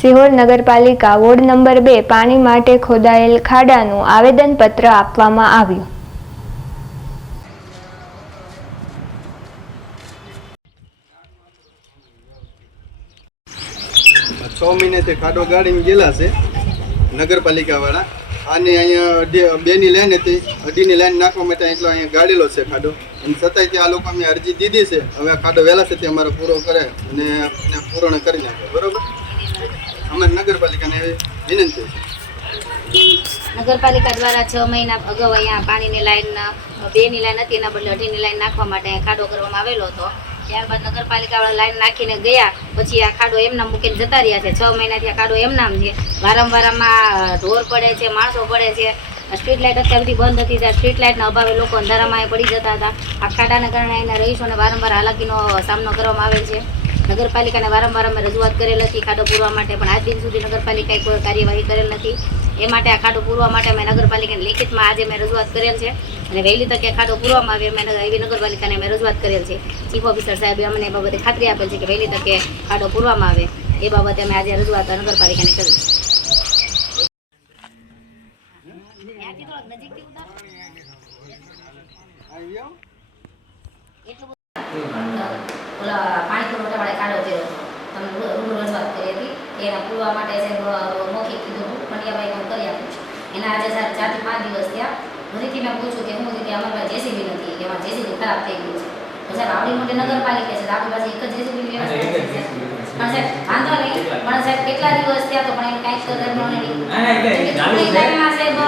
સિહોર નગરપાલિકા ward number 2 પાણી માટે ખોદાયેલ ખાડાનું આવેદનપત્ર આપવામાં આવ્યું. છ મહિનાથી ખાડો ગાડીને ગયેલા છે નગરપાલિકાવાળા. આની અહીંયા 2 ની લાઈન હતી, 2.5 ની લાઈન નાખવા માટે એટલો અહીંયા ગાડેલો છે ખાડો. અને છતાંય ત્યાં આ લોકો અમે અરજી દીધી છે. હવે આ ખાડો વહેલા છે અમારે પૂરો કરે અને પૂર્ણ કરી નાખે. બરોબર, અમારી નગરપાલિકાને એવી વિનંતી છે. નગરપાલિકા દ્વારા 6 મહિના અગાઉ અહીંયા પાણીની લાઈન 2 ની લાઈન હતી, એના બદલે 2.5 ની લાઈન નાખવા માટે ખાડો કરવામાં આવેલો હતો. ત્યારબાદ નગરપાલિકાવાળા લાઈન નાખીને ગયા પછી આ ખાડો એમનામ મૂકીને જતા રહ્યા છે. 6 મહિનાથી આ ખાડો એમનામ છે. વારંવાર આમાં ઢોર પડે છે, માણસો પડે છે. સ્ટ્રીટ લાઇટ અત્યાર સુધી બંધ હતી, ત્યાં સ્ટ્રીટ લાઇટના અભાવે લોકો અંધારામાં પડી જતા હતા. આ ખાડાના કારણે એના રહીશોને વારંવાર હાલાકીનો સામનો કરવામાં આવે છે. નગરપાલિકાને વારંવાર અમે રજૂઆત કરેલ હતી ખાડો પૂરવા માટે, પણ આજ દિન સુધી નગરપાલિકાએ કોઈ કાર્યવાહી કરેલ નથી. એ માટે આ ખાડો પૂરવા માટે અમે નગરપાલિકાને લિખિતમાં આજે મેં રજૂઆત કરેલ છે અને વહેલી તકે ખાડો પૂરવામાં આવે અમે એવી નગરપાલિકાને અમે રજૂઆત કરેલ છે. ચીફ ઓફિસર સાહેબે અમને એ બાબતે ખાતરી આપેલ છે કે વહેલી તકે ખાડો પૂરવામાં આવે. એ બાબતે અમે આજે રજૂઆત નગરપાલિકાને કરી પાણી પુરવઠાવાળે ખાડો કર્યો હતો, તમને રૂબરૂ રજૂઆત કરી હતી. એના પૂરવા માટે સાહેબ મૌખિક કીધું પંડ્યાભાઈ પણ કરી આપ્યું છે. એના આજે સાહેબ 4 થી 5 દિવસ થયા. ફરીથી મેં પૂછ્યું કે હું કે અમારી પાસે જેસીબી નથી, કે એમાં જેસીબી ખરાબ થઈ ગયું છે. તો સાહેબ આવડી મોટી નગરપાલિકા છે, આપણી પાસે એક જ જેસીબીની વ્યવસ્થા છે. પણ સાહેબ વાંધો નહીં, પણ સાહેબ કેટલા દિવસ થયા તો પણ એને કાંઈક તો ચૂંટણી ટાઈમમાં સાહેબ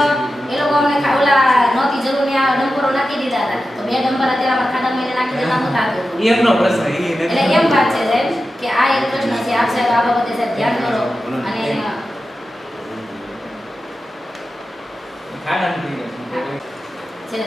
એ લોકો અમને ઓલા નહોતી જરૂર ને આ ડમ્પરો નાખી દીધા હતા. તો 2 ડમ્પર અત્યારે અમારા ખાડા મહિને નાખી દેતા નહોતા આવ્યું. એમનો પ્રશ્ન એટલે એમ વાત છે સાહેબ કે આ એક પ્રશ્ન છે. આપ સાહેબ આ બાબતે સાહેબ ધ્યાન કરો અને છે